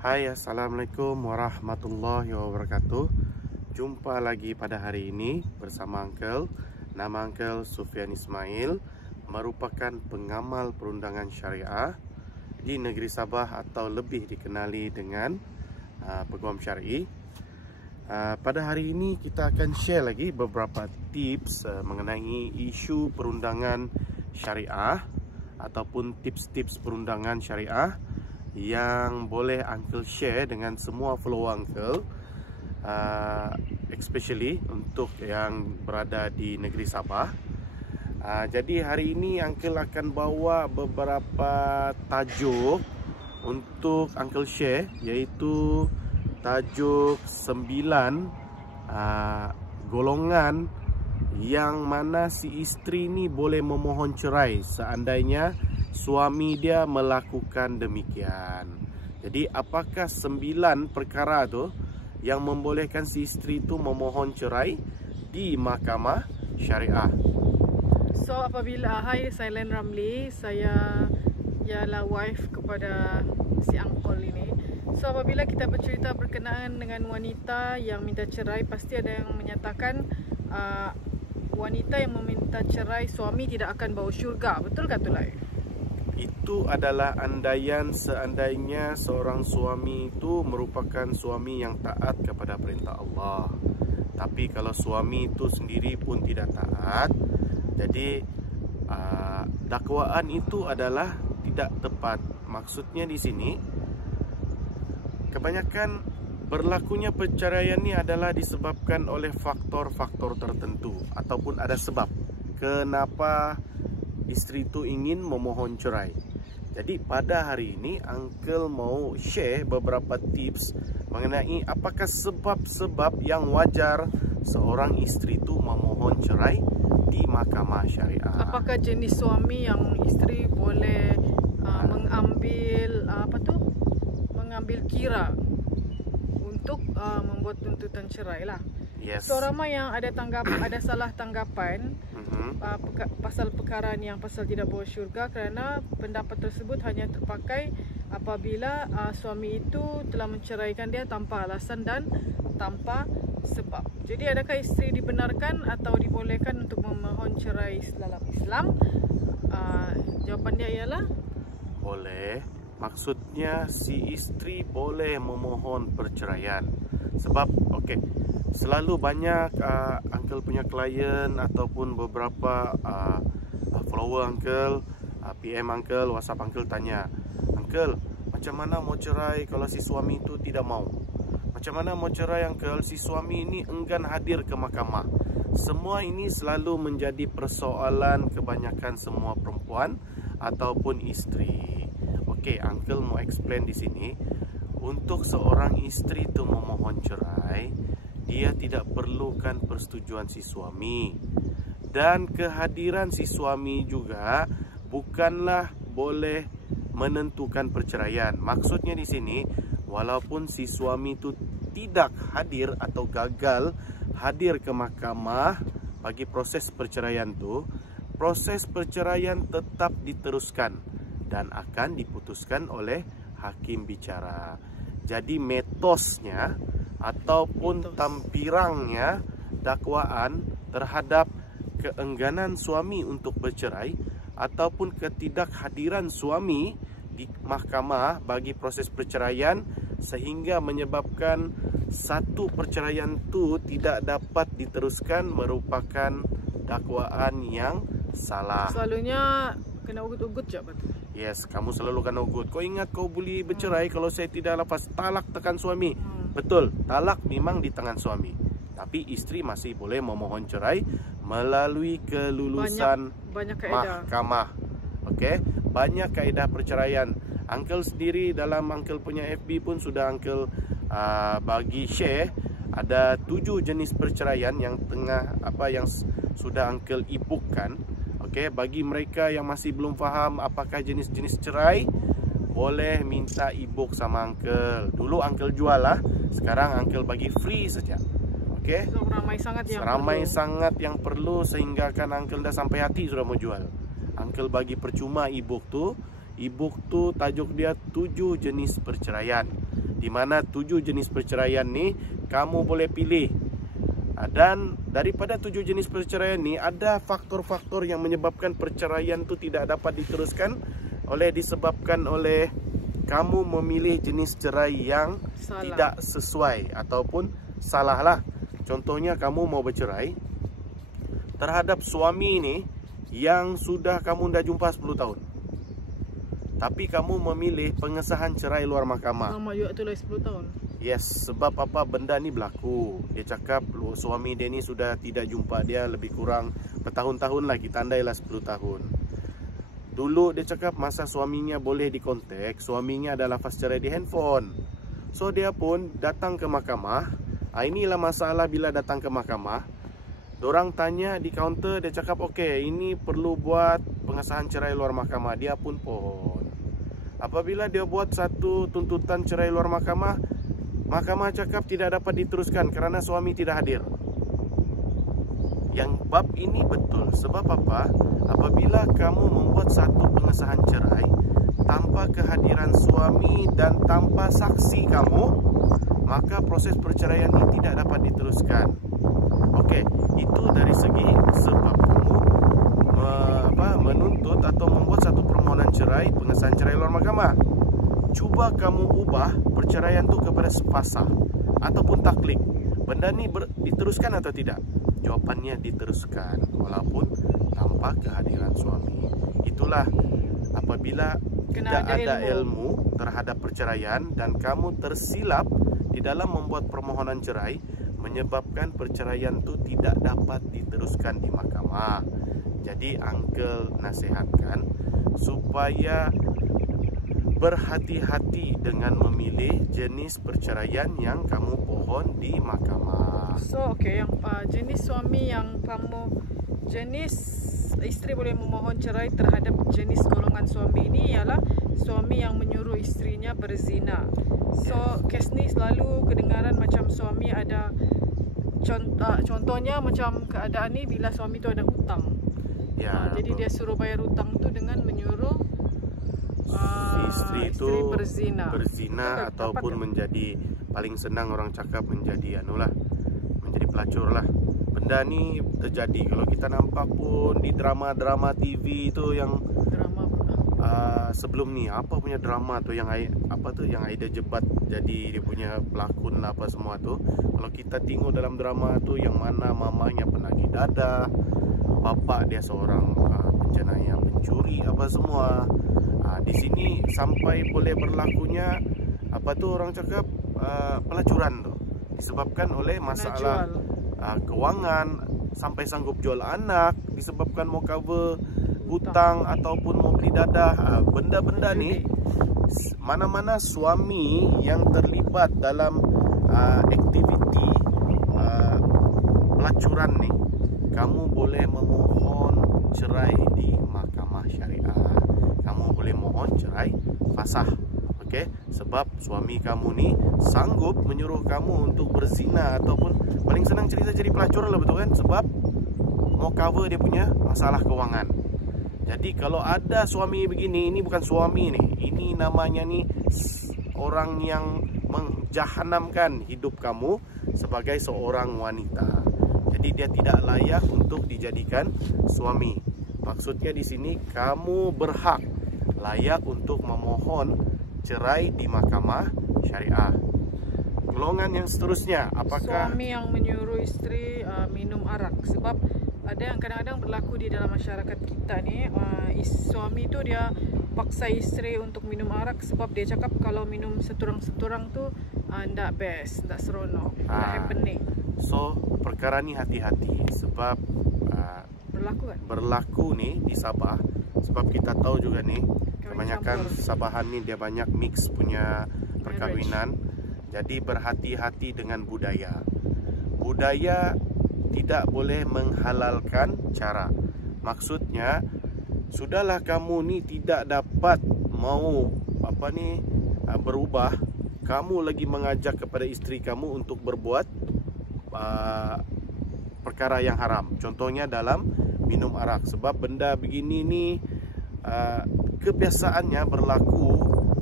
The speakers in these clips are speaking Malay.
Hai, Assalamualaikum warahmatullahi wabarakatuh. Jumpa lagi pada hari ini bersama Uncle. Nama Uncle Sufyan Ismail, merupakan pengamal perundangan syariah di negeri Sabah atau lebih dikenali dengan Peguam Syar'i. Pada hari ini kita akan share lagi beberapa tips mengenai isu perundangan syariah ataupun tips-tips perundangan syariah yang boleh Uncle share dengan semua follower Uncle, especially untuk yang berada di negeri Sabah. Jadi hari ini Uncle akan bawa beberapa tajuk untuk Uncle share, iaitu tajuk 9 golongan yang mana si isteri ni boleh memohon cerai seandainya suami dia melakukan demikian. Jadi apakah 9 perkara tu yang membolehkan si isteri tu memohon cerai di mahkamah syariah? So apabila, hai, saya Len Ramli, saya ialah wife kepada si uncle ini. So apabila kita bercerita berkenaan dengan wanita yang minta cerai, pasti ada yang menyatakan wanita yang meminta cerai suami tidak akan bau syurga. Betul ke Tulai? Itu adalah andaian seandainya seorang suami itu merupakan suami yang taat kepada perintah Allah. Tapi kalau suami itu sendiri pun tidak taat, jadi dakwaan itu adalah tidak tepat. Maksudnya di sini, kebanyakan berlakunya perceraian ini adalah disebabkan oleh faktor-faktor tertentu ataupun ada sebab kenapa isteri itu ingin memohon cerai. Jadi pada hari ini Uncle mau share beberapa tips mengenai apakah sebab-sebab yang wajar seorang isteri itu memohon cerai di mahkamah syariah. Apakah jenis suami yang isteri boleh mengambil kira untuk membuat tuntutan cerai lah. Yes. So ramai yang ada salah tanggapan pasal perkara ni, yang pasal tidak bau syurga, kerana pendapat tersebut hanya terpakai apabila suami itu telah menceraikan dia tanpa alasan dan tanpa sebab. Jadi adakah isteri dibenarkan atau dibolehkan untuk memohon cerai dalam Islam? Jawapan dia ialah boleh. Maksudnya si isteri boleh memohon perceraian. Sebab selalu banyak Uncle punya klien ataupun beberapa follower Uncle, PM Uncle, WhatsApp Uncle tanya, Uncle, macam mana mau cerai kalau si suami itu tidak mau? Macam mana mau cerai Uncle, si suami ini enggan hadir ke mahkamah? Semua ini selalu menjadi persoalan kebanyakan semua perempuan ataupun isteri. Uncle mau explain di sini, untuk seorang isteri itu memohon cerai, dia tidak perlukan persetujuan si suami, dan kehadiran si suami juga bukanlah boleh menentukan perceraian. Maksudnya di sini, walaupun si suami itu tidak hadir atau gagal hadir ke mahkamah bagi proses perceraian tu, proses perceraian tetap diteruskan dan akan diputuskan oleh hakim bicara. Jadi metosnya ataupun tampirangnya dakwaan terhadap keengganan suami untuk bercerai ataupun ketidakhadiran suami di mahkamah bagi proses perceraian sehingga menyebabkan satu perceraian itu tidak dapat diteruskan merupakan dakwaan yang salah. selalunya kena ugut-ugut je, betul? Yes, kamu selalu kena ugut. Kau ingat kau boleh bercerai kalau saya tidak lepas talak tekan suami. Betul, talak memang di tangan suami. Tapi isteri masih boleh memohon cerai melalui kelulusan banyak kaedah mahkamah. Banyak kaedah perceraian. Uncle sendiri dalam Uncle punya FB pun sudah Uncle bagi share. Ada 7 jenis perceraian yang yang sudah Uncle e-bookkan. Bagi mereka yang masih belum faham apakah jenis-jenis cerai, boleh minta e-book sama Uncle. Dulu Uncle jual lah, sekarang Uncle bagi free saja. So, ramai sangat yang perlu sehingga kan Uncle dah sampai hati sudah mau jual. Uncle bagi percuma e-book tu. E-book tu tajuk dia 7 jenis perceraian. di mana 7 jenis perceraian ni kamu boleh pilih. Dan daripada 7 jenis perceraian ni ada faktor-faktor yang menyebabkan perceraian tu tidak dapat diteruskan disebabkan oleh kamu memilih jenis cerai yang tidak sesuai ataupun salah lah. Contohnya kamu mau bercerai terhadap suami ni yang sudah kamu dah jumpa 10 tahun. Tapi kamu memilih pengesahan cerai luar mahkamah. Lama juga tu lah 10 tahun. Yes, sebab apa benda ni berlaku. Dia cakap suami dia ni sudah tidak jumpa dia lebih kurang bertahun-tahun lagi, tandailah 10 tahun. Dulu dia cakap masa suaminya boleh dikontak, suaminya ada lafaz cerai di handphone. So dia pun datang ke mahkamah. Inilah masalah bila datang ke mahkamah. Dorang tanya di kaunter, dia cakap okey, ini perlu buat pengesahan cerai luar mahkamah. Dia pun pohon. Apabila dia buat satu tuntutan cerai luar mahkamah, mahkamah cakap tidak dapat diteruskan kerana suami tidak hadir. Yang bab ini betul. Sebab apa? Apabila kamu membuat satu pengesahan cerai tanpa kehadiran suami dan tanpa saksi kamu, maka proses perceraian ini tidak dapat diteruskan. Okey, itu dari segi sebab kamu menuntut atau membuat satu permohonan cerai, pengesahan cerai luar mahkamah. Cuba kamu ubah perceraian itu kepada sepasang ataupun taklik. Benda ni diteruskan atau tidak? Jawapannya diteruskan walaupun tanpa kehadiran suami. Itulah apabila tidak ada ilmu terhadap perceraian dan kamu tersilap di dalam membuat permohonan cerai, menyebabkan perceraian itu tidak dapat diteruskan di mahkamah. Jadi uncle nasihatkan supaya berhati-hati dengan memilih jenis perceraian yang kamu pohon di mahkamah. So okey, yang jenis suami yang jenis isteri boleh memohon cerai terhadap jenis golongan suami ini ialah suami yang menyuruh isterinya berzina. So kes ni selalu kedengaran macam suami ada contohnya macam keadaan ni bila suami tu ada hutang. Jadi dia suruh bayar hutang tu dengan menyuruh isteri itu berzina ataupun kan? Menjadi paling senang orang cakap menjadi menjadi pelacur lah. Benda ni terjadi kalau kita nampak pun di drama-drama TV itu yang sebelum ni apa punya drama tu yang Aida Jebat jadi dia punya pelakon apa semua tu. Kalau kita tengok dalam drama tu yang mana mamanya penagih dadah, bapak dia seorang penjenayah, pencuri apa semua. Di sini sampai boleh berlakunya orang cakap pelacuran tu disebabkan oleh masalah kewangan, sampai sanggup jual anak disebabkan mau cover hutang ataupun mau beli dadah. Benda-benda ni mana-mana suami yang terlibat dalam aktiviti pelacuran ni, kamu boleh memohon cerai di mahkamah syariah. Kamu boleh mohon cerai fasah. Okey, sebab suami kamu ni sanggup menyuruh kamu untuk berzina ataupun paling senang cerita jadi pelacur lah, betul kan? Sebab mau cover dia punya masalah kewangan. Jadi kalau ada suami begini, ini bukan suami ni. Ini namanya ni orang yang menjahanamkan hidup kamu sebagai seorang wanita. Jadi dia tidak layak untuk dijadikan suami. Maksudnya di sini kamu berhak layak untuk memohon cerai di mahkamah syariah. Golongan yang seterusnya, apakah suami yang menyuruh isteri minum arak? Sebab ada yang kadang-kadang berlaku di dalam masyarakat kita ni, suami tu dia paksa isteri untuk minum arak sebab dia cakap kalau minum seturang-seturang tu ndak best, ndak seronok, ndak happening. So perkara ni hati-hati sebab berlaku nih di Sabah. Sebab kita tahu juga nih kebanyakan Sabahan nih dia banyak mix punya perkahwinan. Jadi berhati-hati dengan budaya. Budaya tidak boleh menghalalkan cara. Maksudnya sudahlah kamu ni tidak dapat mau berubah, kamu lagi mengajak kepada isteri kamu untuk berbuat perkara yang haram. Contohnya dalam minum arak. Sebab benda begini ni kebiasaannya berlaku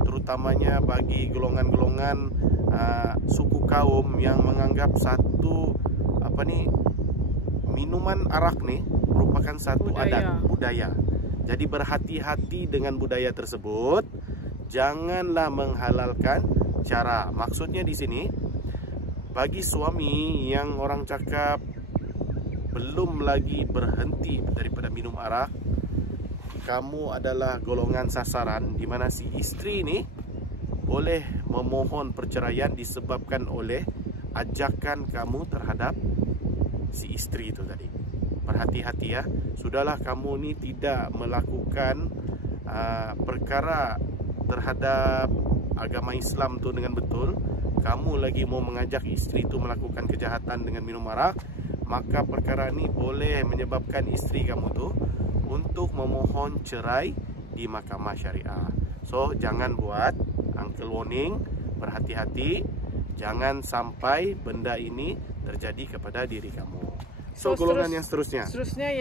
terutamanya bagi golongan-golongan suku kaum yang menganggap satu minuman arak nih merupakan satu adat budaya. Jadi berhati-hati dengan budaya tersebut. Janganlah menghalalkan cara. Maksudnya di sini, bagi suami yang orang cakap belum lagi berhenti daripada minum arak, kamu adalah golongan sasaran di mana si istri ini boleh memohon perceraian disebabkan oleh ajakan kamu terhadap si istri itu tadi. Berhati-hati ya. Sudahlah kamu ni tidak melakukan perkara terhadap agama Islam tu dengan betul. Kamu lagi mau mengajak istri itu melakukan kejahatan dengan minum arak, maka perkara ni boleh menyebabkan istri kamu tu untuk memohon cerai di mahkamah syariah. So jangan buat, uncle warning, berhati-hati. Jangan sampai benda ini terjadi kepada diri kamu. So golongan yang seterusnya. Seterusnya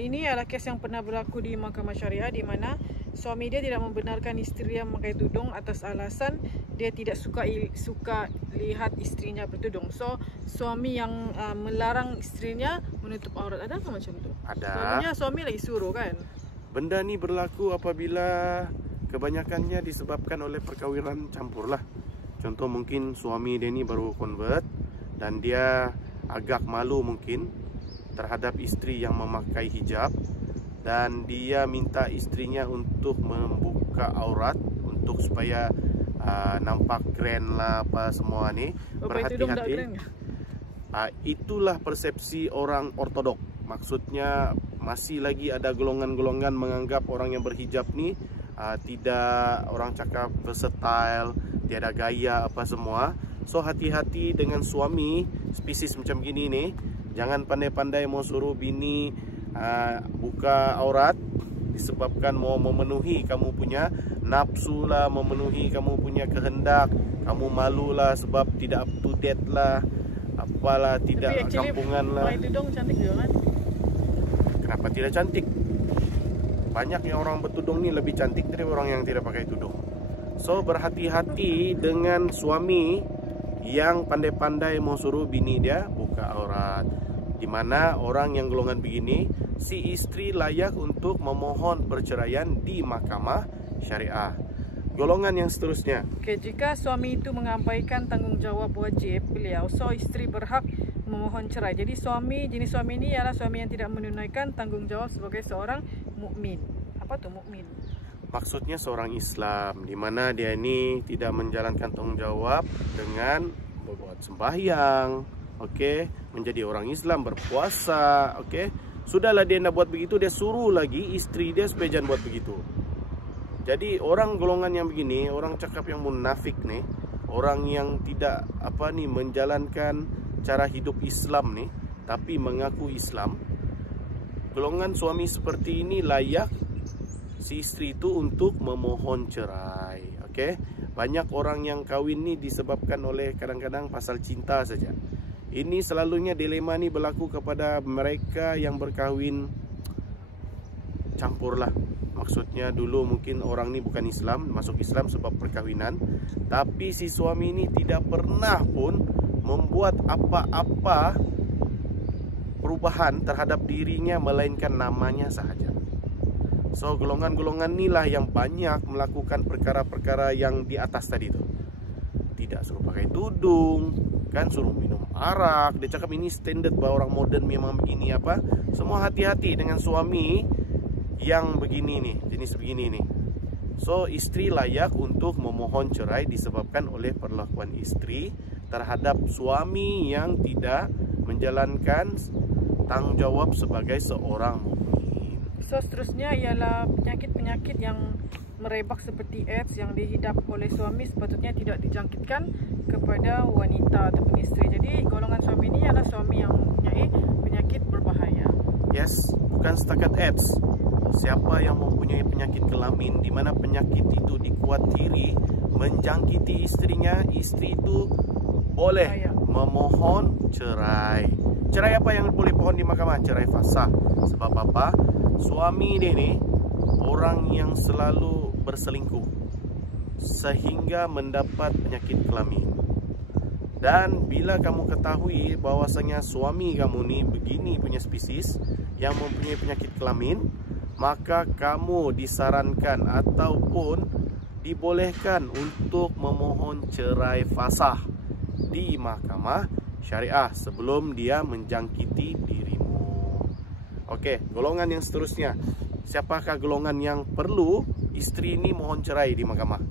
ini adalah kes yang pernah berlaku di mahkamah syariah, di mana suami dia tidak membenarkan isteri yang memakai tudung atas alasan dia tidak suka lihat istrinya bertudung. So suami yang melarang istrinya menutup aurat. Ada apa macam tu? Ada. Selalunya suami lagi suruh kan. Benda ni berlaku apabila kebanyakannya disebabkan oleh perkahwinan campur lah. Contoh mungkin suami dia ni baru convert dan dia agak malu mungkin terhadap istri yang memakai hijab, dan dia minta istrinya untuk membuka aurat untuk supaya nampak keren lah apa semua ni. Berhati-hati. Itulah persepsi orang ortodok. Maksudnya masih lagi ada golongan-golongan menganggap orang yang berhijab ni tidak, orang cakap versatile, tiada gaya apa semua. So hati-hati dengan suami spesies macam gini nih. Jangan pandai-pandai mau suruh bini buka aurat disebabkan mau memenuhi kamu punya nafsu lah, memenuhi kamu punya kehendak. Kamu malu lah sebab tidak up to date lah, apalah, tidak kampungan lah. Pakai tudung cantik juga kan? Kenapa tidak cantik? Banyak yang orang bertudung ni lebih cantik dari orang yang tidak pakai tudung. So berhati-hati dengan suami yang pandai-pandai mau suruh bini dia buka aurat. Di mana orang yang golongan begini, si istri layak untuk memohon perceraian di mahkamah syariah. Golongan yang seterusnya. Okey, jika suami itu mengabaikan tanggungjawab wajib beliau, so istri berhak memohon cerai. Jadi jenis suami ini ialah suami yang tidak menunaikan tanggungjawab sebagai seorang mukmin. Apa tu mukmin? Maksudnya seorang Islam, di mana dia ini tidak menjalankan tanggungjawab dengan berbuat sembahyang, menjadi orang Islam, berpuasa, Sudahlah dia nak buat begitu, dia suruh lagi istri dia supaya jangan buat begitu. Jadi orang golongan yang begini, orang cakap yang munafik nih, orang yang tidak menjalankan cara hidup Islam nih, tapi mengaku Islam. Golongan suami seperti ini layak si istri itu untuk memohon cerai. Banyak orang yang kahwin ni disebabkan oleh kadang-kadang pasal cinta saja. Ini selalunya dilema ni berlaku kepada mereka yang berkahwin campur lah. Maksudnya dulu mungkin orang ni bukan Islam, masuk Islam sebab perkahwinan, tapi si suami ni tidak pernah pun membuat apa-apa perubahan terhadap dirinya melainkan namanya sahaja. So golongan-golongan inilah yang banyak melakukan perkara-perkara yang di atas tadi tu. Tidak suruh pakai tudung, kan suruh minum arak. Dia cakap ini standard bahwa orang modern memang begini apa. Semua hati-hati dengan suami yang begini nih, jenis begini nih. So istri layak untuk memohon cerai disebabkan oleh perlakuan istri terhadap suami yang tidak menjalankan tanggungjawab sebagai seorang mukmin. So seterusnya ialah penyakit-penyakit yang merebak seperti AIDS yang dihidap oleh suami sepatutnya tidak dijangkitkan kepada wanita ataupun isteri. Jadi golongan suami ini adalah suami yang mempunyai penyakit berbahaya. Yes, bukan setakat AIDS. Siapa yang mempunyai penyakit kelamin di mana penyakit itu dikuatiri menjangkiti istrinya, istri itu boleh memohon cerai. Cerai apa yang boleh pohon di mahkamah? Cerai fasah. Sebab apa? Suami dia ni orang yang selalu berselingkuh sehingga mendapat penyakit kelamin. Dan bila kamu ketahui bahwasanya suami kamu ni begini punya spesies yang mempunyai penyakit kelamin, maka kamu disarankan ataupun dibolehkan untuk memohon cerai fasah di mahkamah syariah sebelum dia menjangkiti dirimu. Okey, golongan yang seterusnya. Siapakah golongan yang perlu isteri ini mohon cerai di mahkamah?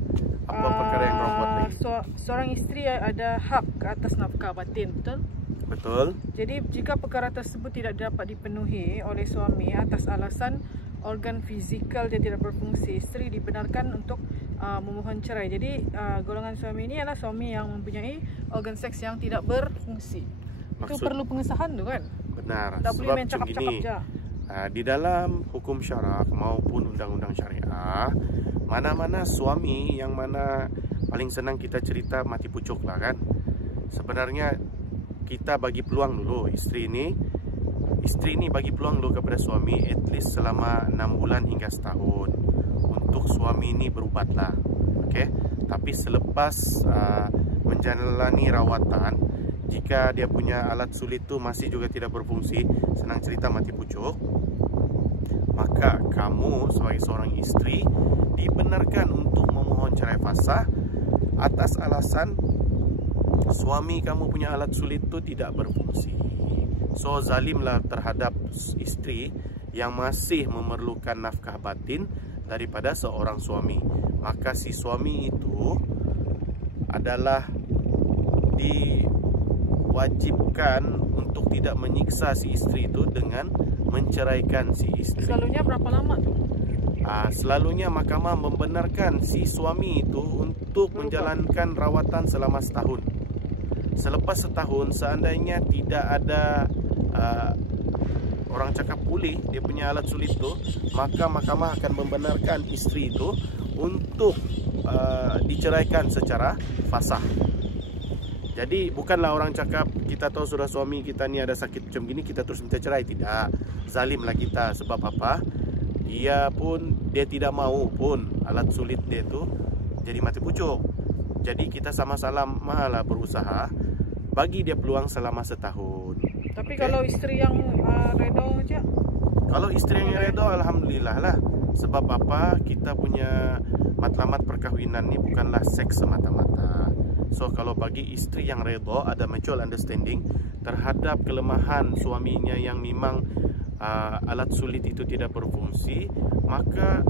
Apa perkara yang diorang buat lagi? Seorang isteri ada hak ke atas nafkah batin, betul? Betul. Jadi jika perkara tersebut tidak dapat dipenuhi oleh suami atas alasan organ fizikal dia tidak berfungsi, isteri dibenarkan untuk memohon cerai. Jadi golongan suami ini adalah suami yang mempunyai organ seks yang tidak berfungsi. Itu perlu pengesahan tu kan? Benar. Tak boleh main cakap-cakap je. Di dalam hukum syarak maupun undang-undang syariah, mana-mana suami yang mana paling senang kita cerita mati pucuk lah kan. Sebenarnya kita bagi peluang dulu isteri ini bagi peluang dulu kepada suami at least selama 6 bulan hingga setahun untuk suami ini berubatlah. Okey. Tapi selepas menjalani rawatan, jika dia punya alat sulit tu masih juga tidak berfungsi, senang cerita mati pucuk, maka kamu sebagai seorang isteri dibenarkan untuk memohon cerai fasah atas alasan suami kamu punya alat sulit tu tidak berfungsi. So zalimlah terhadap isteri yang masih memerlukan nafkah batin daripada seorang suami. Maka si suami itu adalah diwajibkan untuk tidak menyiksa si isteri itu dengan menceraikan si isteri. Selalunya berapa lama tu? Selalunya mahkamah membenarkan si suami itu untuk menjalankan rawatan selama setahun. Selepas setahun, seandainya tidak ada orang cakap pulih dia punya alat sulit itu, maka mahkamah akan membenarkan isteri itu untuk diceraikan secara fasah. Jadi bukanlah orang cakap kita tahu sudah suami kita ni ada sakit macam gini kita terus minta cerai. Tidak, zalimlah kita. Sebab apa? Dia tidak mau pun alat sulit dia tu jadi mati pucuk. Jadi kita sama-sama lah berusaha bagi dia peluang selama setahun. Tapi kalau isteri yang redo je? Kalau isteri yang redo, alhamdulillah lah. Sebab apa? Kita punya matlamat perkahwinan ni bukanlah seks semata-mata. So kalau bagi isteri yang redo, ada mutual understanding terhadap kelemahan suaminya yang memang alat sulit itu tidak berfungsi, maka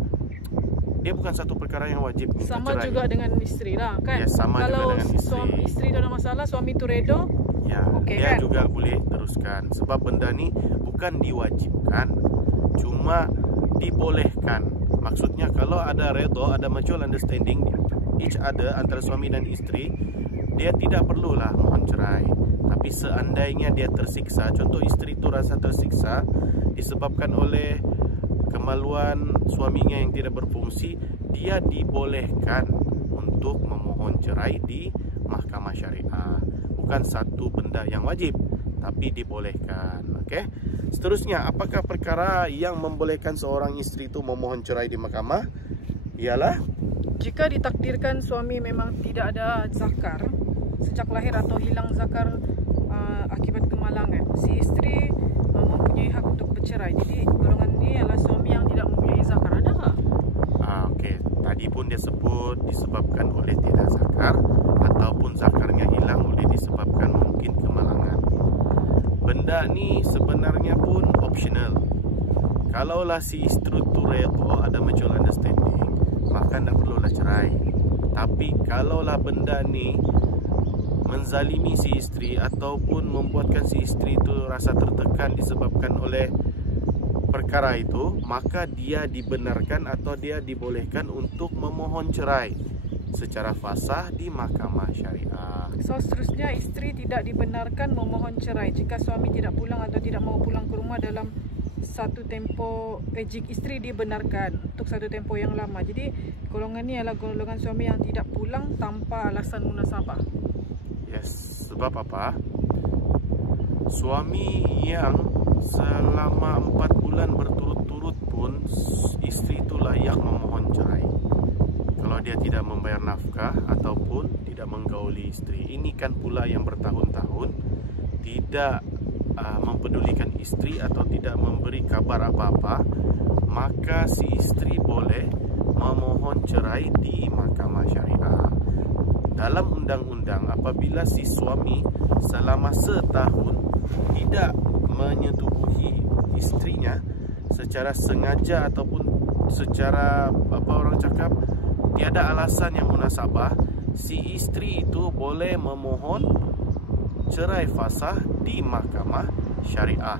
dia bukan satu perkara yang wajib minta sama cerai. Juga dengan isteri lah kan? Ya, sama kalau juga dengan isteri. Kalau isteri ada masalah, suami tu redo, ya, okay, dia kan? juga boleh teruskan. Sebab benda ni bukan diwajibkan, cuma dibolehkan. Maksudnya kalau ada redo, ada mutual understanding each other antara suami dan isteri, dia tidak perlulah mohon cerai. Tapi seandainya dia tersiksa, contoh isteri itu rasa tersiksa disebabkan oleh kemaluan suaminya yang tidak berfungsi, dia dibolehkan untuk memohon cerai di mahkamah syariah. Bukan satu benda yang wajib, tapi dibolehkan. Okey. Seterusnya, apakah perkara yang membolehkan seorang isteri itu memohon cerai di mahkamah? Ialah jika ditakdirkan suami memang tidak ada zakar sejak lahir atau hilang zakar akibat kemalangan, si isteri mempunyai hak untuk bercerai. Jadi golongan ini adalah suami yang tidak mempunyai zakar. Ada tak? Okey, tadi pun dia sebut disebabkan oleh tidak zakar ataupun zakarnya hilang oleh disebabkan mungkin kemalangan. Benda ni sebenarnya pun optional. Kalaulah si isteri tu redha, ada mutual understanding, maka tak perlulah cerai. Tapi kalaulah benda ni menzalimi si isteri ataupun membuatkan si isteri itu rasa tertekan disebabkan oleh perkara itu, maka dia dibenarkan atau dia dibolehkan untuk memohon cerai secara fasah di mahkamah syariah. So seterusnya, isteri tidak dibenarkan memohon cerai jika suami tidak pulang atau tidak mau pulang ke rumah dalam satu tempoh. Isteri dibenarkan untuk satu tempoh yang lama. Jadi golongan ini adalah golongan suami yang tidak pulang tanpa alasan munasabah. Yes, sebab apa? Suami yang selama 4 bulan berturut-turut pun isteri itu layak memohon cerai. Kalau dia tidak membayar membayar nafkah ataupun tidak menggauli istri. Ini kan pula yang bertahun-tahun tidak mempedulikan istri atau tidak memberi kabar apa-apa, maka si istri boleh memohon cerai di mahkamah syariah. Dalam undang-undang, apabila si suami selama setahun tidak menyetubuhi istrinya secara sengaja ataupun secara orang cakap tiada alasan yang munasabah, si istri itu boleh memohon cerai fasah di mahkamah syariah.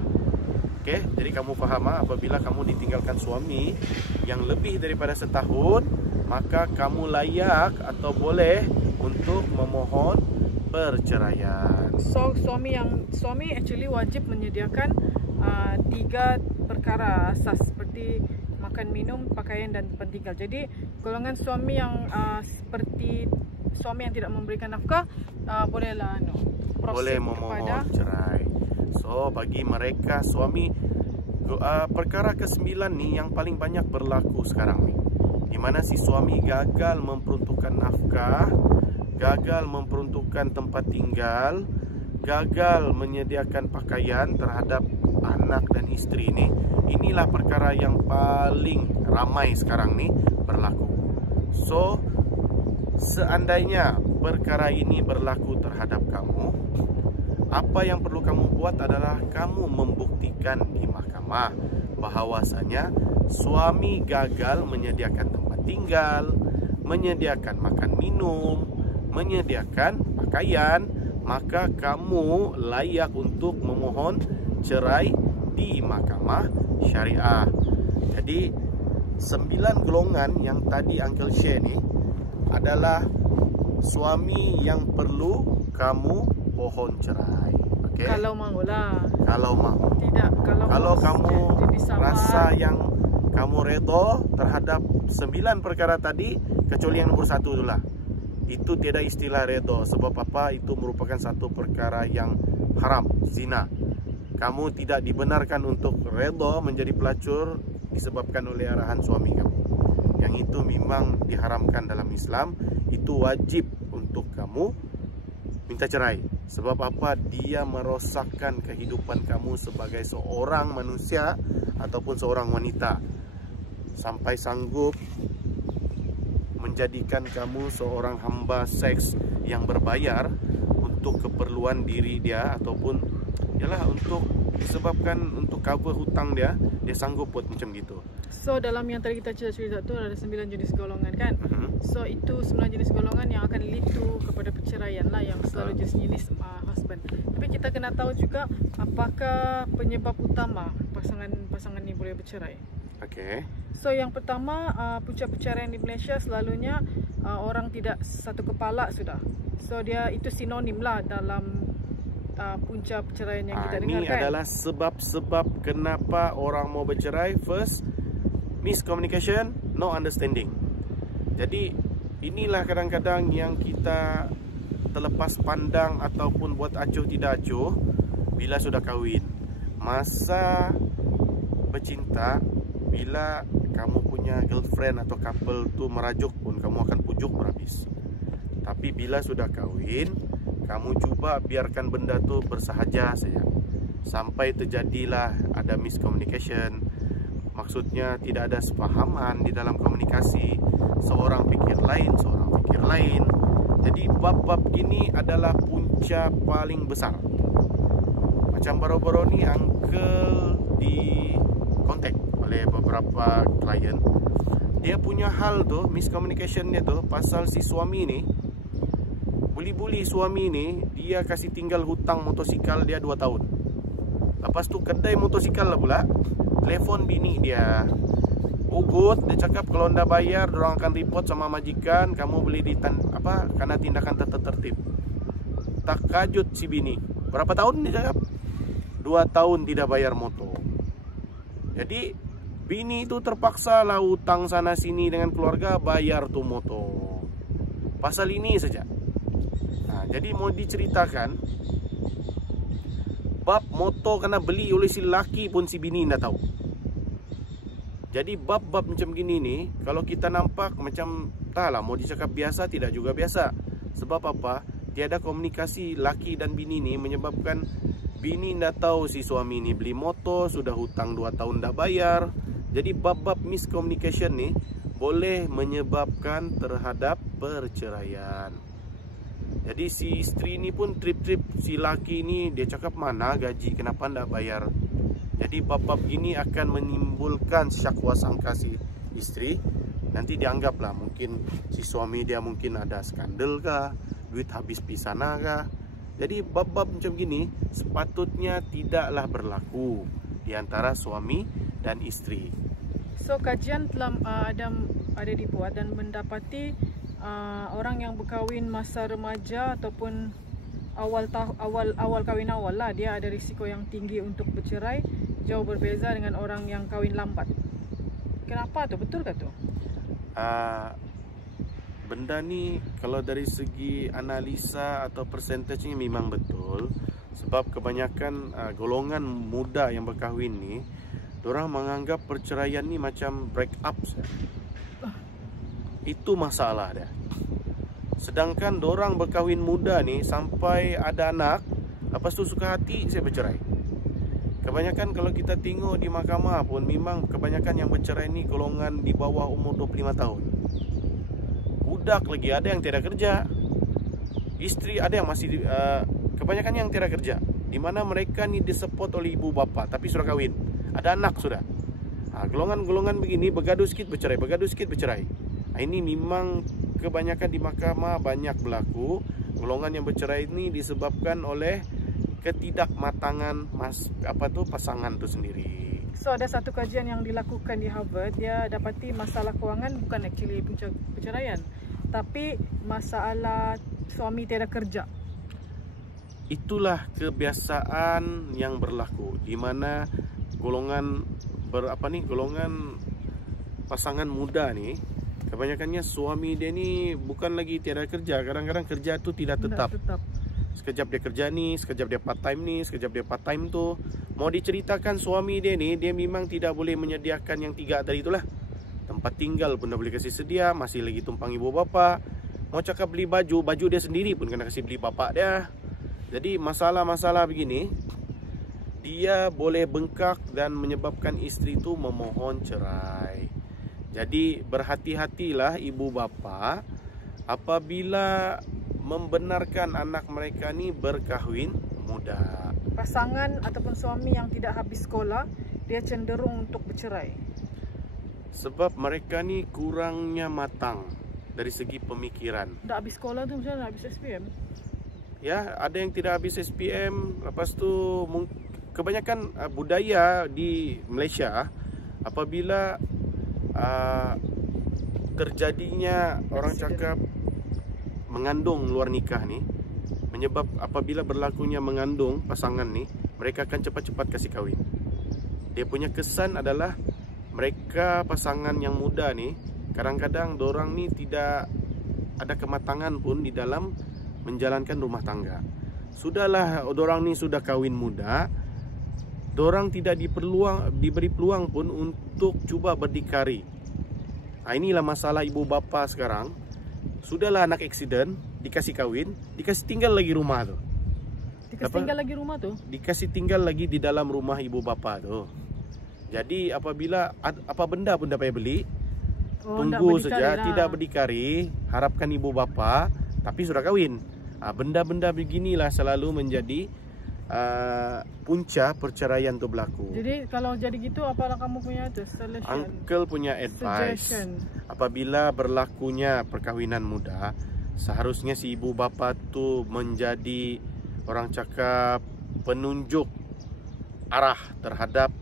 Okey, jadi kamu faham, apabila kamu ditinggalkan suami yang lebih daripada setahun, maka kamu layak atau boleh untuk memohon perceraian. So suami actually wajib menyediakan 3 perkara asas seperti makan, minum, pakaian dan tempat tinggal. Jadi golongan suami yang seperti suami yang tidak memberikan nafkah bolehlah boleh memohon cerai. So bagi mereka suami, perkara ke-9 ni yang paling banyak berlaku sekarang ni, di mana si suami gagal memperuntukkan nafkah, gagal memperuntukkan tempat tinggal, gagal menyediakan pakaian terhadap anak dan istri ni. Inilah perkara yang paling ramai sekarang ni berlaku. So seandainya perkara ini berlaku terhadap kamu, apa yang perlu kamu buat adalah kamu membuktikan di mahkamah bahawasanya suami gagal menyediakan tempat tinggal, menyediakan makan minum, menyediakan pakaian, maka kamu layak untuk memohon cerai di mahkamah syariah. Jadi 9 golongan yang tadi Uncle share ni adalah suami yang perlu kamu pohon cerai. Okay? Kalau maulah. Kalau mau. Tidak, kalau kamu rasa yang kamu redha terhadap 9 perkara tadi, kecuali yang nombor 1 itulah. Itu tiada istilah redha. Sebab apa? Itu merupakan satu perkara yang haram, zina. Kamu tidak dibenarkan untuk redha menjadi pelacur disebabkan oleh arahan suami kamu. Yang itu memang diharamkan dalam Islam. Itu wajib untuk kamu minta cerai. Sebab apa? Dia merosakkan kehidupan kamu sebagai seorang manusia ataupun seorang wanita, sampai sanggup menjadikan kamu seorang hamba seks yang berbayar untuk keperluan diri dia, ataupun ialah untuk disebabkan untuk cover hutang dia sanggup buat macam gitu. So dalam yang tadi kita cerita tu ada 9 jenis golongan kan. So itu 9 jenis golongan yang akan lead to kepada perceraian lah, yang selalu jenis husband. Tapi kita kena tahu juga apakah penyebab utama pasangan ni boleh bercerai. Okay. So yang pertama, punca perceraian di Malaysia selalunya orang tidak satu kepala sudah. So dia itu sinonim lah dalam punca perceraian yang kita dengar kan. Ini adalah sebab-sebab kenapa orang mau bercerai. First, miscommunication, no understanding. Jadi inilah kadang-kadang yang kita terlepas pandang ataupun buat acuh tidak acuh bila sudah kahwin. Masa bercinta, bila kamu punya girlfriend atau couple tu merajuk pun, kamu akan pujuk berhabis. Tapi bila sudah kahwin, kamu cuba biarkan benda tu bersahaja saja, sampai terjadilah ada miscommunication. Maksudnya tidak ada sepahaman di dalam komunikasi. Seorang fikir lain, seorang fikir lain. Jadi bab-bab gini adalah punca paling besar. Macam baru-baru ni Uncle di kontak oleh beberapa klien. Dia punya hal tu, miscommunication dia tu pasal si suami ni, buli-buli suami ni, dia kasih tinggal hutang motosikal dia 2 tahun. Lepas tu kedai motosikal lah pula telefon bini dia, ugut, dia cakap kalau anda bayar, diorang akan report sama majikan, kamu boleh kena tindakan tertertib. Tak kajut si bini. Berapa tahun dia cakap? 2 tahun tidak bayar motor. Jadi bini itu terpaksa lah hutang sana sini dengan keluarga, bayar tu motor. Pasal ini saja. Nah, jadi mau diceritakan, bab motor kena beli oleh si laki pun si bini tidak tahu. Jadi bab-bab macam gini nih, kalau kita nampak macam tak lah, mau dicakap biasa, tidak juga biasa. Sebab apa? Tiada komunikasi laki dan bini ni menyebabkan bini tak tahu si suami ni beli motor, sudah hutang 2 tahun dah bayar. Jadi bab-bab miscommunication ni boleh menyebabkan terhadap perceraian. Jadi si isteri ni pun trip-trip si laki ni, dia cakap mana gaji, kenapa tak bayar. Jadi bab-bab ini akan menimbulkan syakwa sangka si isteri. Nanti dianggaplah mungkin si suami dia mungkin ada skandal kah, duit habis di sana kah. Jadi bab-bab macam gini sepatutnya tidaklah berlaku di antara suami dan isteri. So kajian telah ada dibuat dan mendapati orang yang berkahwin masa remaja ataupun awal kahwin awal lah, dia ada risiko yang tinggi untuk bercerai, jauh berbeza dengan orang yang kahwin lambat. Kenapa tu? Betul ke tu? Benda ni kalau dari segi analisa atau persentasenya memang betul. Sebab kebanyakan golongan muda yang berkahwin ni, dorang menganggap perceraian ni macam break up saja. Itu masalah dia. Sedangkan dorang berkahwin muda ni sampai ada anak, lepas tu suka hati saya bercerai. Kebanyakan kalau kita tengok di mahkamah pun memang kebanyakan yang bercerai ni golongan di bawah umur 25 tahun. Budak lagi, ada yang tiada kerja. Isteri ada yang masih kebanyakan yang tiada kerja. Di mana mereka ni disupport oleh ibu bapa tapi sudah kahwin. Ada anak sudah. Golongan-golongan begini bergaduh sikit bercerai, bergaduh sikit bercerai. Ini memang kebanyakan di mahkamah banyak berlaku. Golongan yang bercerai ini disebabkan oleh ketidakmatangan pasangan tu sendiri. So ada satu kajian yang dilakukan di Harvard, dia dapati masalah kewangan bukan actually punca perceraian, tapi masalah suami tiada kerja. Itulah kebiasaan yang berlaku di mana golongan golongan pasangan muda ni kebanyakannya suami dia ni bukan lagi tiada kerja, kadang-kadang kerja tu tidak tetap. Sekejap dia kerja ni, sekejap dia part time ni, sekejap dia part time tu. Mau diceritakan suami dia ni, dia memang tidak boleh menyediakan yang 3 tadi itulah. Tempat tinggal pun dah boleh kasih sedia, masih lagi tumpang ibu bapa. Mau cakap beli baju, baju dia sendiri pun kena kasih beli bapak dia. Jadi masalah-masalah begini, dia boleh bengkak dan menyebabkan isteri tu memohon cerai. Jadi berhati-hatilah ibu bapa apabila membenarkan anak mereka ni berkahwin muda. Pasangan ataupun suami yang tidak habis sekolah, dia cenderung untuk bercerai. Sebab mereka ni kurangnya matang dari segi pemikiran. Tak habis sekolah tu macam mana habis SPM? Ya, ada yang tidak habis SPM. Lepas tu kebanyakan budaya di Malaysia apabila terjadinya orang cakap mengandung luar nikah ni, menyebab apabila berlakunya mengandung pasangan ni, mereka akan cepat-cepat kasih kahwin. Dia punya kesan adalah mereka pasangan yang muda ni kadang-kadang dorang ni tidak ada kematangan pun di dalam menjalankan rumah tangga. Sudahlah dorang ni sudah kahwin muda, dorang tidak diberi peluang pun untuk cuba berdikari. Inilah masalah ibu bapa sekarang. Sudahlah anak aksiden, dikasih kahwin, dikasih tinggal lagi rumah tu. Tinggal lagi rumah tu? Dikasih tinggal lagi di dalam rumah ibu bapa tu. Jadi apabila apa benda pun dah payah beli, tunggu saja lah. Tidak berdikari, harapkan ibu bapa, tapi sudah kahwin. Benda-benda beginilah selalu menjadi punca perceraian tu berlaku. Jadi kalau jadi gitu, apalah kamu punya solution? Uncle punya advice. Apabila berlakunya perkahwinan muda, seharusnya si ibu bapa tu menjadi orang cakap penunjuk arah terhadap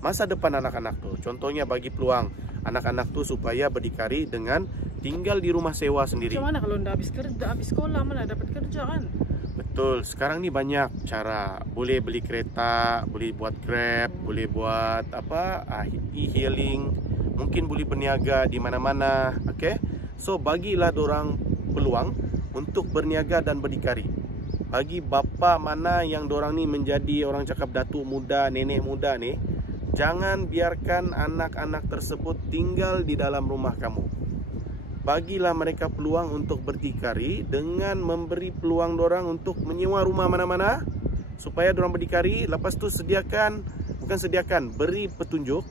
masa depan anak-anak tu. Contohnya bagi peluang anak-anak tu supaya berdikari dengan tinggal di rumah sewa sendiri. Macam mana kalau dah habis kerja, habis sekolah mana dapat kerja kan? Betul, sekarang ni banyak cara. Boleh beli kereta, boleh buat Grab, boleh buat e-hailing, mungkin boleh berniaga di mana-mana. Okay? So bagilah dorang peluang untuk berniaga dan berdikari. Bagi bapa mana yang dorang ni menjadi orang cakap datuk muda, nenek muda ni, Jangan biarkan anak-anak tersebut tinggal di dalam rumah kamu. Bagilah mereka peluang untuk berdikari dengan memberi peluang dorang untuk menyewa rumah mana-mana supaya dorang berdikari. Lepas tu beri petunjuk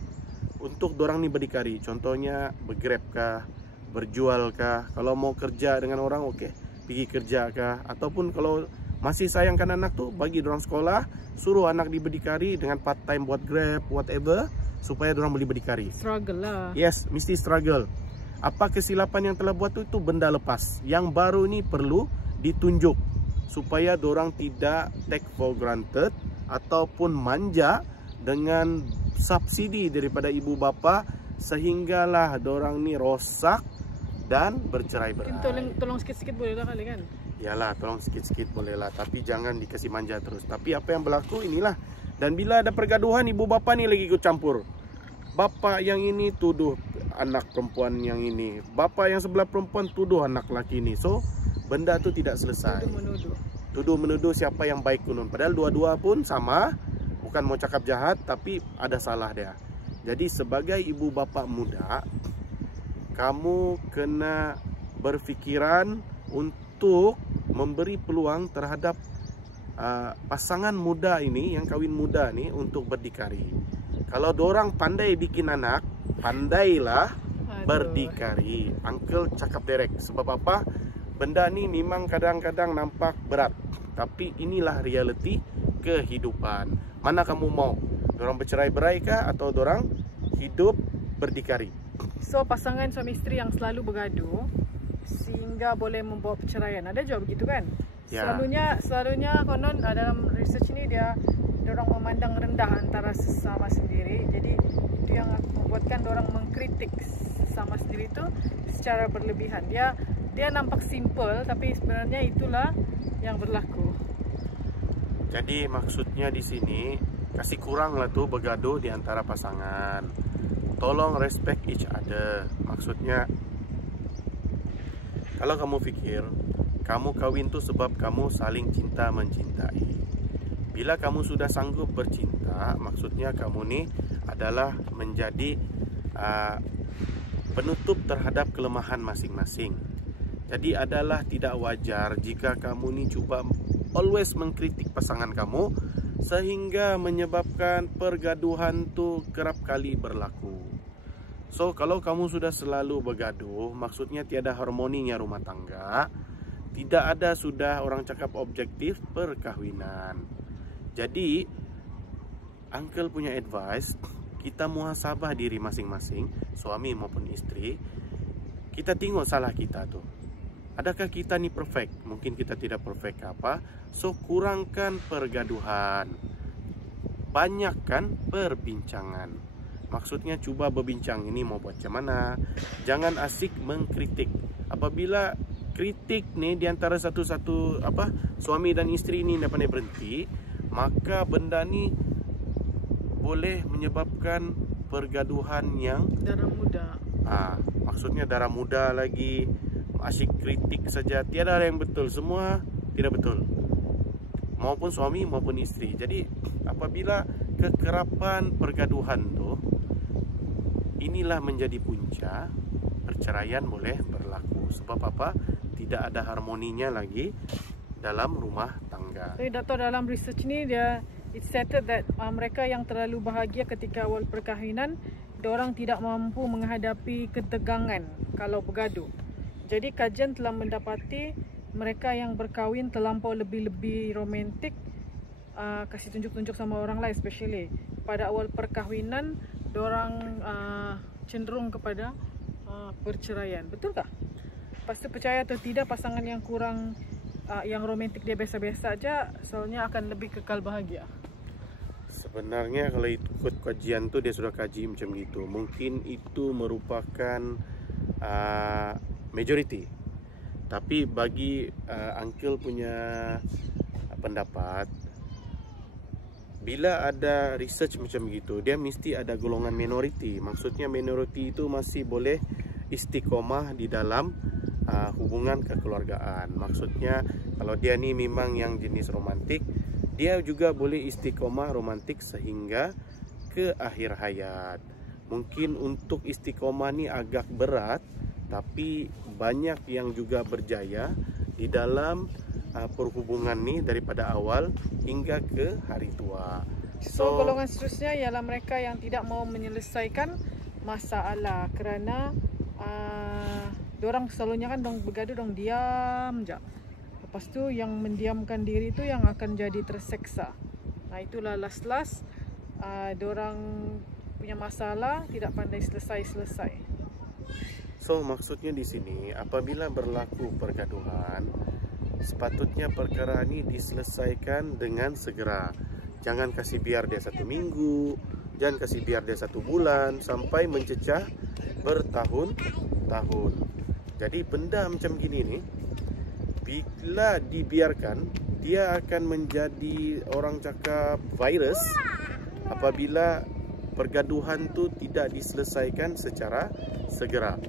untuk dorang ni berdikari. Contohnya bergrab kah, berjual kah. Kalau mau kerja dengan orang, okey, pergi kerja kah. Ataupun kalau masih sayangkan anak tu, bagi dorang sekolah, suruh anak berdikari dengan part time buat grab, whatever, supaya dorang boleh berdikari. Struggle lah. Yes, mesti struggle. Apa kesilapan yang telah buat tu benda lepas. Yang baru ni perlu ditunjuk supaya dorang tidak take for granted ataupun manja dengan subsidi daripada ibu bapa sehinggalah dorang ni rosak dan bercerai-berai. Tolong sikit-sikit boleh lah kali kan? Yalah, tolong sikit-sikit boleh lah, tapi jangan dikasih manja terus. Tapi apa yang berlaku inilah. Dan bila ada pergaduhan, ibu bapa ni lagi ikut campur. Bapa yang ini tuduh anak perempuan yang ini, bapa yang sebelah perempuan tuduh anak laki ini. So benda tu tidak selesai. Tuduh-menuduh siapa yang baik kunun. Padahal dua-dua pun sama. Bukan mau cakap jahat, tapi ada salah dia. Jadi sebagai ibu bapa muda, kamu kena berfikiran untuk memberi peluang terhadap pasangan muda ini, yang kahwin muda ni, untuk berdikari. Kalau dorang pandai bikin anak, pandailah berdikari. Uncle cakap direct. Sebab apa? Benda ni memang kadang-kadang nampak berat, tapi inilah realiti kehidupan. Mana kamu mau? Dorang bercerai-berai kah atau dorang hidup berdikari? So pasangan suami isteri yang selalu bergaduh sehingga boleh membawa perceraian, ada juga begitu kan? Ya. Selalunya konon dalam research ini orang memandang rendah antara sesama sendiri. Jadi itu yang membuatkan orang mengkritik sesama sendiri itu secara berlebihan. Dia nampak simple, tapi sebenarnya itulah yang berlaku. Jadi maksudnya di sini kasih kuranglah tuh bergaduh di antara pasangan. Tolong respect each other. Maksudnya kalau kamu pikir kamu kawin tuh sebab kamu saling cinta mencintai. Bila kamu sudah sanggup bercinta, maksudnya kamu nih adalah menjadi penutup terhadap kelemahan masing-masing. Jadi adalah tidak wajar jika kamu nih cuba always mengkritik pasangan kamu sehingga menyebabkan pergaduhan tu kerap kali berlaku. So kalau kamu sudah selalu bergaduh, maksudnya tiada harmoninya rumah tangga, tidak ada sudah orang cakap objektif perkahwinan. Jadi uncle punya advice, kita muhasabah diri masing-masing, suami maupun istri. Kita tengok salah kita tu. Adakah kita ni perfect? Mungkin kita tidak perfect apa. So kurangkan pergaduhan, banyakkan perbincangan. Maksudnya cuba berbincang, ini mau buat macam mana. Jangan asik mengkritik. Apabila kritik ni di antara satu-satu suami dan isteri ni dah pandai berhenti, maka benda ni boleh menyebabkan pergaduhan yang darah muda. Maksudnya darah muda lagi. Asyik kritik saja, tiada yang betul, semua tidak betul, maupun suami maupun isteri. Jadi apabila kekerapan pergaduhan tu, inilah menjadi punca perceraian boleh berlaku. Sebab apa? Tidak ada harmoninya lagi dalam rumah tangga. Jadi Dato' dalam research ni it stated that mereka yang terlalu bahagia ketika awal perkahwinan, diorang tidak mampu menghadapi ketegangan kalau bergaduh. Jadi kajian telah mendapati mereka yang berkahwin terlampau lebih-lebih romantik, kasih tunjuk-tunjuk sama orang lain, especially pada awal perkahwinan, diorang cenderung kepada perceraian. Betul tak? Pasti percaya atau tidak, pasangan yang kurang yang romantik dia biasa-biasa aja, soalnya akan lebih kekal bahagia. Sebenarnya kalau ikut kajian tu dia sudah kaji macam gitu. Mungkin itu merupakan majority. Tapi bagi uncle punya pendapat, bila ada research macam gitu, dia mesti ada golongan minority. Maksudnya minority itu masih boleh istiqomah di dalam hubungan kekeluargaan. Maksudnya kalau dia ni memang yang jenis romantik, dia juga boleh istiqomah romantik sehingga ke akhir hayat. Mungkin untuk istiqomah ni agak berat, tapi banyak yang juga berjaya di dalam perhubungan ni daripada awal hingga ke hari tua. So golongan seterusnya ialah mereka yang tidak mau menyelesaikan masalah kerana dorang selalunya kan dong bergaduh, dong diam je. Lepas tu yang mendiamkan diri tu yang akan jadi terseksa. Nah itulah last dorang punya masalah tidak pandai selesai. So maksudnya di sini apabila berlaku pergaduhan, sepatutnya perkara ini diselesaikan dengan segera. Jangan kasih biar dia 1 minggu, jangan kasih biar dia 1 bulan sampai mencecah bertahun-tahun. Jadi benda macam gini ni, bila dibiarkan, dia akan menjadi orang cakap virus apabila pergaduhan tu tidak diselesaikan secara segera.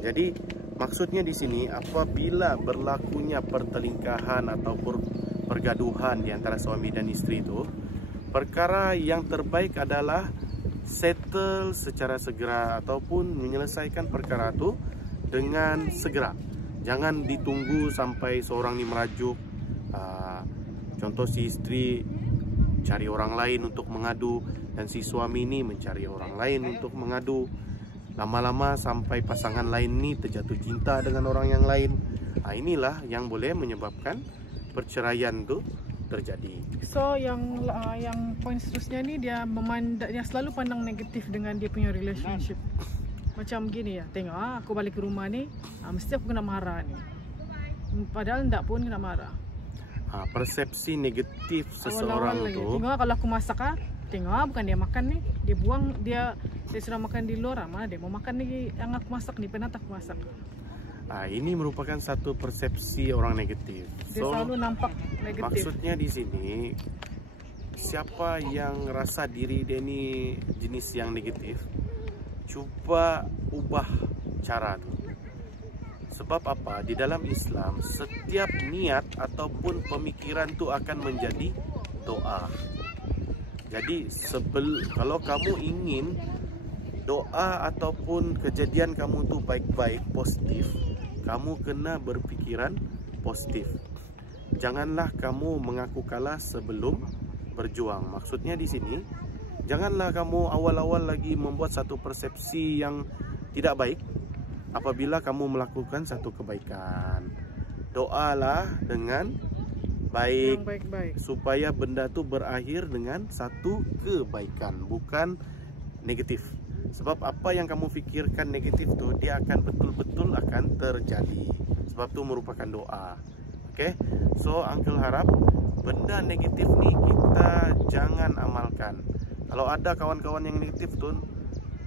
Jadi maksudnya di sini apabila berlakunya pertelingkahan ataupun pergaduhan di antara suami dan isteri itu, perkara yang terbaik adalah settle secara segera ataupun menyelesaikan perkara itu dengan segera. Jangan ditunggu sampai seorang ni merajuk. Contoh si isteri cari orang lain untuk mengadu dan si suami ni mencari orang lain untuk mengadu. Lama-lama sampai pasangan lain ni terjatuh cinta dengan orang yang lain. Inilah yang boleh menyebabkan perceraian tu terjadi. So yang poin seterusnya ni dia selalu pandang negatif dengan dia punya relationship. Macam gini ya, tengok aku balik ke rumah ni, mesti aku kena marah ni. Padahal tak pun kena marah. Persepsi negatif seseorang tu. Tengok kalau aku masak tengok bukan dia makan ni, dia buang, dia sudah makan di luar, mana dia mau makan ni yang aku masak ni, pernah tak aku masak. Ini merupakan satu persepsi orang negatif. Dia selalu nampak negatif. Maksudnya di sini, siapa yang rasa diri dia ni jenis yang negatif, cuba ubah cara tu. Sebab apa? Di dalam Islam, setiap niat ataupun pemikiran tu akan menjadi doa. Jadi kalau kamu ingin doa ataupun kejadian kamu tu baik-baik, positif, kamu kena berpikiran positif. Janganlah kamu mengaku kalah sebelum berjuang. Maksudnya di sini, janganlah kamu awal-awal lagi membuat satu persepsi yang tidak baik apabila kamu melakukan satu kebaikan. Doalah dengan baik, supaya benda tu berakhir dengan satu kebaikan, bukan negatif. Sebab apa yang kamu fikirkan negatif tu, dia akan betul-betul akan terjadi. Sebab tu merupakan doa. Okay? So Uncle harap benda negatif ni kita jangan amalkan. Kalau ada kawan-kawan yang negatif tu,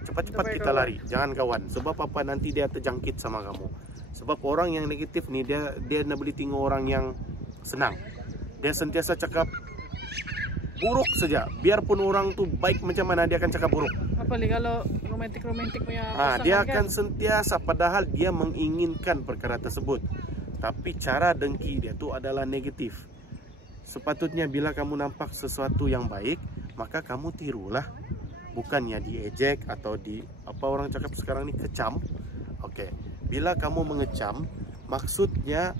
cepat-cepat kita lari, jangan kawan. Sebab apa, nanti dia terjangkit sama kamu. Sebab orang yang negatif ni, dia nak boleh tengok orang yang senang. Dia sentiasa cakap buruk saja. Biarpun orang tu baik macam mana, dia akan cakap buruk. Apalagi kalau romantik punya pasangan, dia akan sentiasa, padahal dia menginginkan perkara tersebut, tapi cara dengki dia tu adalah negatif. Sepatutnya bila kamu nampak sesuatu yang baik, maka kamu tirulah. Bukannya diejek atau apa orang cakap sekarang ni, kecam. Okey, bila kamu mengecam, maksudnya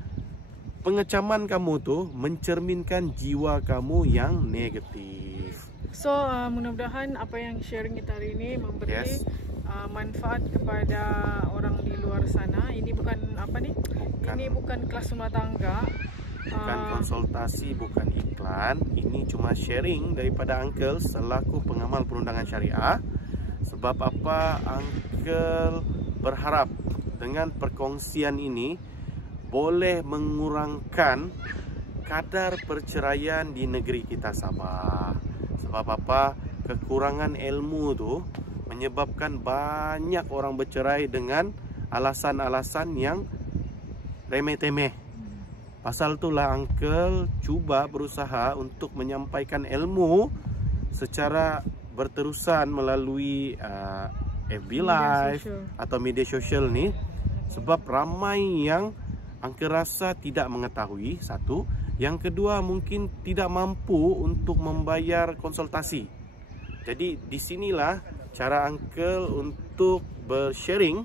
pengecaman kamu tu mencerminkan jiwa kamu yang negatif. So mudah-mudahan apa yang sharing kita hari ini memberi manfaat kepada orang di luar sana. Ini bukan ini bukan kelas rumah tangga, bukan konsultasi, bukan iklan. Ini cuma sharing daripada Uncle selaku pengamal perundangan syariah. Sebab apa, Uncle berharap dengan perkongsian ini boleh mengurangkan kadar perceraian di negeri kita Sabah. Sebab apa? Kekurangan ilmu tu menyebabkan banyak orang bercerai dengan alasan-alasan yang remeh-temeh. Pasal itulah Uncle cuba berusaha untuk menyampaikan ilmu secara berterusan melalui FB Live atau media sosial ni. Sebab ramai yang Uncle rasa tidak mengetahui, satu. Yang kedua, mungkin tidak mampu untuk membayar konsultasi. Jadi disinilah cara Uncle untuk bersharing,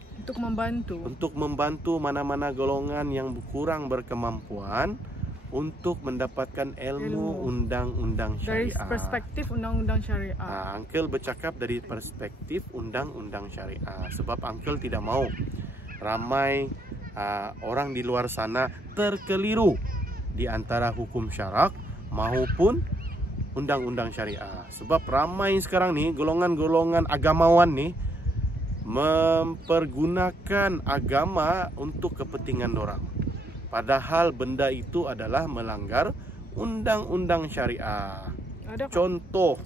untuk membantu mana-mana golongan yang kurang berkemampuan untuk mendapatkan ilmu undang-undang syariah. Dari perspektif undang-undang syariah. Uncle bercakap dari perspektif undang-undang syariah. Sebab Uncle tidak mau ramai orang di luar sana terkeliru di antara hukum syarak maupun undang-undang syariah. Sebab ramai sekarang nih golongan-golongan agamawan nih mempergunakan agama untuk kepentingan orang. Padahal benda itu adalah melanggar undang-undang syariah. Contoh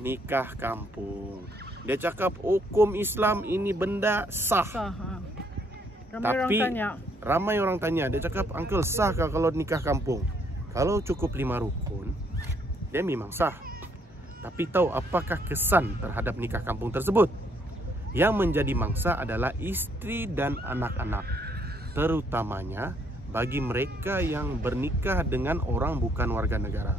nikah kampung. Dia cakap hukum Islam ini benda sah. Ramai orang tanya. Dia cakap, Uncle, sahkah kalau nikah kampung? Kalau cukup 5 rukun, dia memang sah. Tapi tahu apakah kesan terhadap nikah kampung tersebut? Yang menjadi mangsa adalah istri dan anak-anak, terutamanya bagi mereka yang bernikah dengan orang bukan warga negara.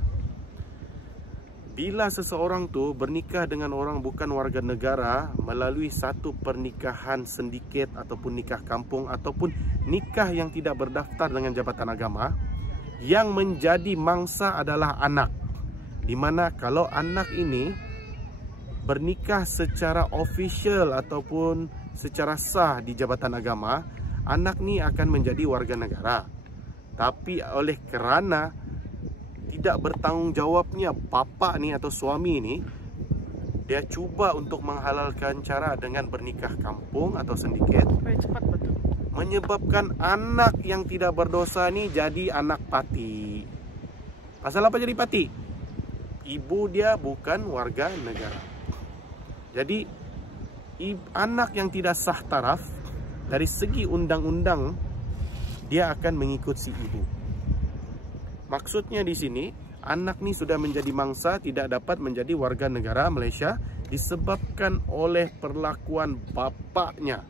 Bila seseorang tu bernikah dengan orang bukan warga negara melalui satu pernikahan sindiket ataupun nikah kampung ataupun nikah yang tidak berdaftar dengan Jabatan Agama, yang menjadi mangsa adalah anak. Di mana kalau anak ini bernikah secara official ataupun secara sah di Jabatan Agama, anak ni akan menjadi warga negara. Tapi oleh kerana tidak bertanggungjawabnya bapa ni atau suami ni, dia cuba untuk menghalalkan cara dengan bernikah kampung atau sindiket, menyebabkan anak yang tidak berdosa ni jadi anak pati. Pasal apa jadi pati? Ibu dia bukan warga negara. Jadi anak yang tidak sah taraf dari segi undang-undang, dia akan mengikut si ibu. Maksudnya di sini, anak ni sudah menjadi mangsa, tidak dapat menjadi warga negara Malaysia disebabkan oleh perlakuan bapaknya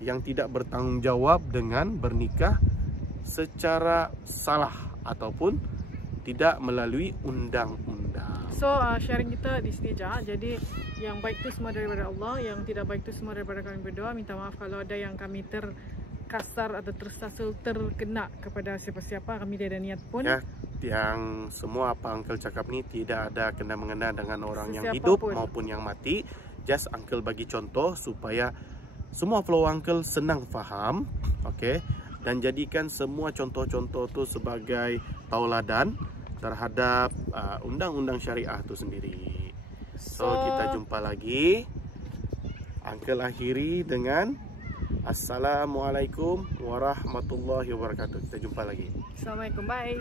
yang tidak bertanggungjawab dengan bernikah secara salah ataupun tidak melalui undang-undang. So sharing kita di sini je. Jadi yang baik itu semua daripada Allah, yang tidak baik itu semua daripada kami berdua. Minta maaf kalau ada yang kami terkasar atau tersasul, terkena kepada siapa-siapa. Kami tidak ada niat pun. Ya, yang semua apa Uncle cakap ni tidak ada kena-mengena dengan orang yang hidup maupun yang mati. Just Uncle bagi contoh supaya semua flow Uncle senang faham, okay? Dan jadikan semua contoh-contoh tu sebagai tauladan terhadap undang-undang syariah tu sendiri. So kita jumpa lagi. Uncle akhiri dengan Assalamualaikum warahmatullahi wabarakatuh. Kita jumpa lagi. Assalamualaikum, bye.